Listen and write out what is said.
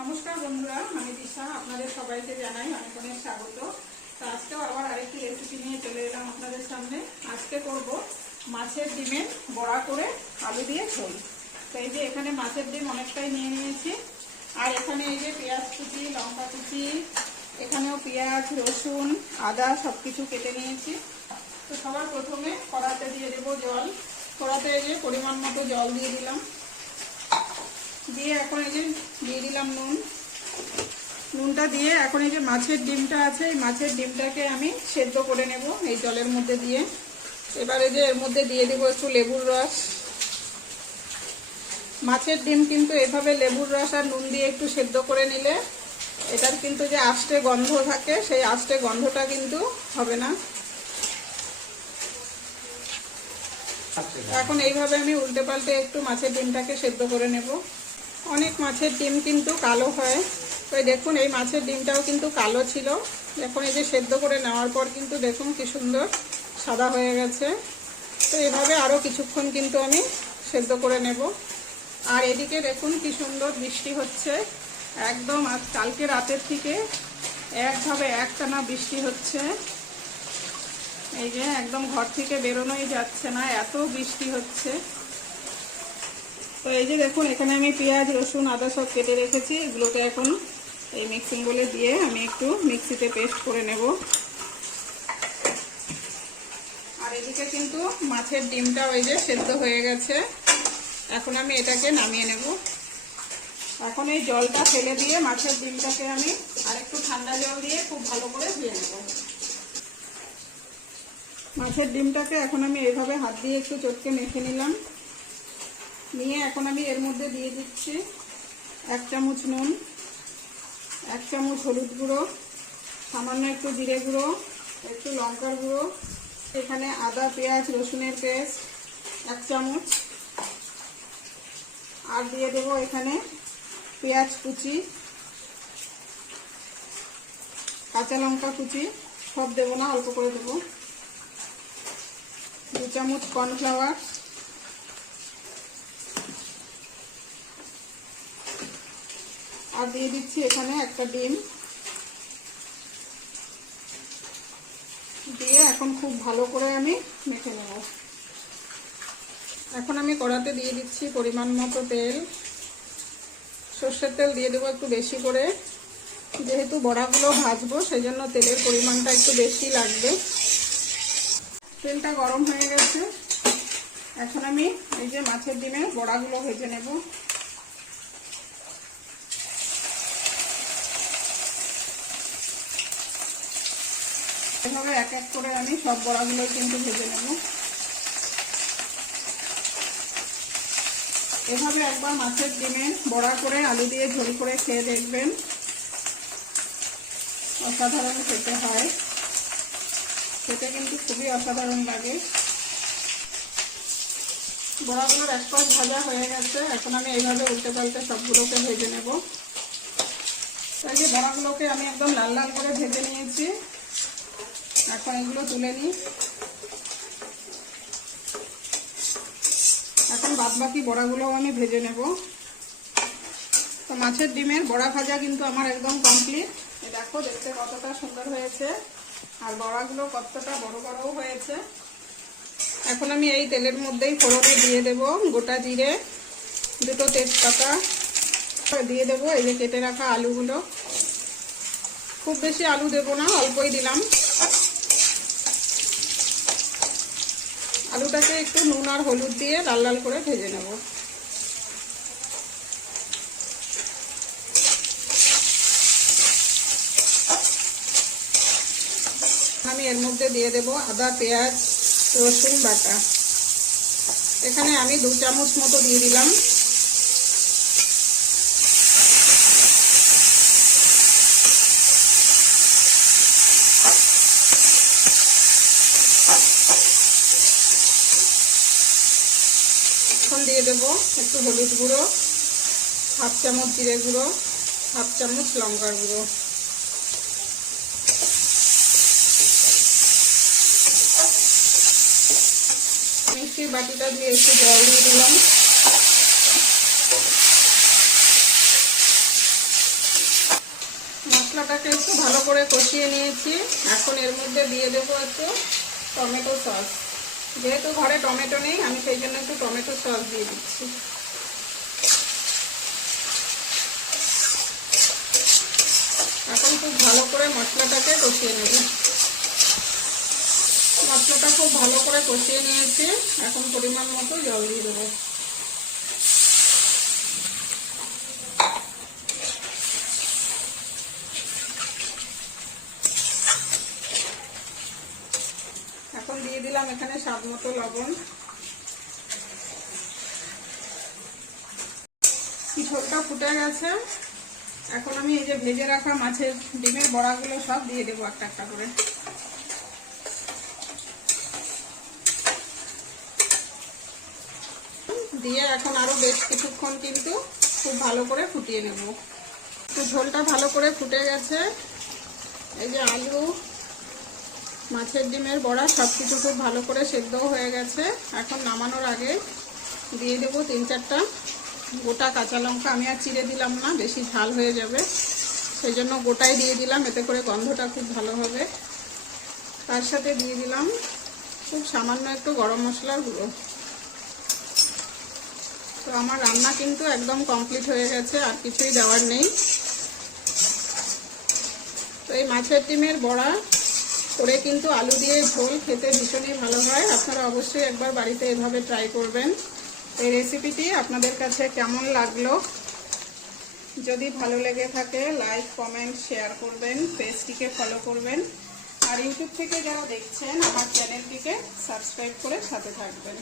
নমস্কার বন্ধুরা, আমি দিশা, আপনাদের সবাইকে জানাই অনেক অনেক স্বাগত। তো আজকেও আবার আরেকটি রেসিপি নিয়ে চলে এলাম আপনাদের সামনে। আজকে করব মাছের ডিমের বড়া করে আলু দিয়ে ঝোল। তো এই যে এখানে মাছের ডিম অনেকটাই নিয়ে নিয়েছি। আর এখানে এই যে পেঁয়াজ কুচি, লঙ্কা কুচি, এখানেও পেঁয়াজ, রসুন, আদা সব কিছু কেটে নিয়েছি। তো সবার প্রথমে কড়াতে দিয়ে দেবো জল। কড়াতে এই যে পরিমাণ মতো জল দিয়ে দিলাম। দিয়ে এখন এই যে দিয়ে দিলাম নুন। নুনটা দিয়ে এখন এই যে মাছের ডিমটা আছে এই মাছের ডিমটাকে আমি সেদ্ধ করে নেব এই জলের মধ্যে দিয়ে। এবারে যে এর মধ্যে দিয়ে দেবো একটু লেবুর রস। মাছের ডিম কিন্তু এভাবে লেবুর রস আর নুন দিয়ে একটু সেদ্ধ করে নিলে এটার কিন্তু যে আষ্টে গন্ধ থাকে সেই আষ্টে গন্ধটা কিন্তু হবে না। এখন এইভাবে আমি উল্টে পাল্টে একটু মাছের ডিমটাকে সেদ্ধ করে নেব। অনেক মাছের ডিম কিন্তু কালো হয়। তো দেখুন, এই মাছের ডিমটাও কিন্তু কালো ছিল। এখন এই যে সেদ্ধ করে নেওয়ার পর কিন্তু দেখুন কি সুন্দর সাদা হয়ে গেছে। তো এভাবে আরও কিছুক্ষণ কিন্তু আমি সেদ্ধ করে নেব। আর এদিকে দেখুন কি সুন্দর বৃষ্টি হচ্ছে। একদম আজ কালকে রাতের থেকে একভাবে একটানা বৃষ্টি হচ্ছে। এই যে একদম ঘর থেকে বেরোনোই যাচ্ছে না, এত বৃষ্টি হচ্ছে। তো এই যে দেখুন, এখানে আমি পেঁয়াজ, রসুন, আদা সব কেটে রেখেছি। এগুলোকে এখন এই মিক্সিং বলে দিয়ে আমি একটু মিক্সিতে পেস্ট করে নেব। আর এদিকে কিন্তু মাছের ডিমটা ওই যে সেদ্ধ হয়ে গেছে। এখন আমি এটাকে নামিয়ে নেব। এখন এই জলটা ফেলে দিয়ে মাছের ডিমটাকে আমি আরেকটু ঠান্ডা জল দিয়ে খুব ভালো করে ধুয়ে নেব। মাছের ডিমটাকে এখন আমি এইভাবে হাত দিয়ে একটু চটকে মেখে নিলাম। নিয়ে এখন আমি এর মধ্যে দিয়ে দিচ্ছি এক চামচ নুন, এক চামচ হলুদ গুঁড়ো, সামান্য একটু জিরে গুঁড়ো, একটু লঙ্কার গুঁড়ো, এখানে আদা, পেঁয়াজ, রসুনের পেস্ট এক চামচ। আর দিয়ে দেবো এখানে পেঁয়াজ কুচি, কাঁচা লঙ্কা কুচি, সব দেবো না, অল্প করে দেবো। দু চামচ কর্নফ্লাওয়ার। আর দিয়ে দিচ্ছি এখানে একটা ডিম। দিয়ে এখন খুব ভালো করে আমি মেখে নেব। এখন আমি কড়াতে দিয়ে দিচ্ছি পরিমাণ মতো তেল। সর্ষের তেল দিয়ে দেবো একটু বেশি করে। যেহেতু বড়াগুলো ভাজবো, সেই জন্য তেলের পরিমাণটা একটু বেশি লাগবে। তেলটা গরম হয়ে গেছে। এখন আমি এই যে মাছের ডিমে বড়াগুলো ভেজে নেব। এভাবে এক এক করে আমি সব বড়াগুলো কিন্তু ভেজে নেব। এভাবে একবার মাছের ডিমে বড়া করে আলু দিয়ে ঝোল করে খেয়ে দেখবেন অসাধারণ খেতে হয়। খেতে কিন্তু খুবই অসাধারণ লাগে। বড়াগুলোর এক পাশ ভাজা হয়ে গেছে, এখন আমি এইভাবে উল্টে পাল্টে সবগুলোকে ভেজে নেব। তাই যে বড়াগুলোকে আমি একদম লাল লাল করে ভেজে নিয়েছি। এখন এগুলো তুলে নিই। এখন বাদ বাকি বড়াগুলোও আমি ভেজে নেব। তো মাছের ডিমের বড়া ভাজা কিন্তু আমার একদম কমপ্লিট দেখো, দেখতে কতটা সুন্দর হয়েছে। আর বড়াগুলো কতটা বড় বড়ও হয়েছে। এখন আমি এই তেলের মধ্যেই ফোড়নে দিয়ে দেব গোটা জিরে, দুটো তেজপাতা। দিয়ে দেবো এই যে কেটে রাখা আলুগুলো। খুব বেশি আলু দেবো না, অল্পই দিলাম। আলুটাকে একটু নুন আর হলুদ দিয়ে লাল লাল করে ভেজে নেব। আমি এর মধ্যে দিয়ে দেব আদা, পেঁয়াজ, রসুন বাটা। এখানে আমি দু চামচ মতো দিয়ে দিলাম এখন দিয়ে দেবো একটু হলুদ গুঁড়ো, হাফ চামচ জিরে গুঁড়ো, হাফ চামচ লঙ্কার গুঁড়ো। মিক্সির বাটিটা দিয়ে একটু জল দিয়ে দিলাম। মশলাটাকে একটু ভালো করে কষিয়ে নিয়েছি। এখন এর মধ্যে দিয়ে দেবো একটু টমেটো সস। যেহেতু ঘরে টমেটো নেই, আমি সেই জন্য একটু টমেটো সস দিয়ে দিচ্ছি। এখন খুব ভালো করে মশলাটাকে কষিয়ে নেব। মশলাটা খুব ভালো করে কষিয়ে নিয়েছি। এখন পরিমাণ মতো জল দিয়ে দেবো এখন দিয়ে দিলাম এখানে স্বাদ মতো লবণ। ঝোলটা ফুটে গেছে। এখন আমি এই যে ভেজে রাখা মাছের ডিমের বড়াগুলো সব দিয়ে দেবো একটা একটা করে। দিয়ে এখন আরও বেশ কিছুক্ষণ কিন্তু খুব ভালো করে ফুটিয়ে নেব। তো ঝোলটা ভালো করে ফুটে গেছে। এই যে আলু মাছের ডিমের বড়া সব কিছু খুব ভালো করে সেদ্ধ হয়ে গেছে। এখন নামানোর আগে দিয়ে দেবো তিন চারটা গোটা কাঁচা লঙ্কা। আমি আর চিড়ে দিলাম না, বেশি ঝাল হয়ে যাবে। সেই জন্য গোটাই দিয়ে দিলাম, এতে করে গন্ধটা খুব ভালো হবে। তার সাথে দিয়ে দিলাম খুব সামান্য একটু গরম মশলার গুঁড়ো। তো আমার রান্না কিন্তু একদম কমপ্লিট হয়ে গেছে, আর কিছুই দেওয়ার নেই। তো এই মাছের ডিমের বড়া করে কিন্তু আলু দিয়ে ঝোল খেতে ভীষণই ভালো হয়। আপনারা অবশ্যই একবার বাড়িতে এভাবে ট্রাই করবেন। এই রেসিপিটি আপনাদের কাছে কেমন লাগল? যদি ভালো লেগে থাকে লাইক কমেন্ট শেয়ার করবেন পেজটিকে ফলো করবেন। আর ইউটিউব থেকে যারা দেখছেন, আমার চ্যানেলটিকে সাবস্ক্রাইব করে সাথে থাকবেন।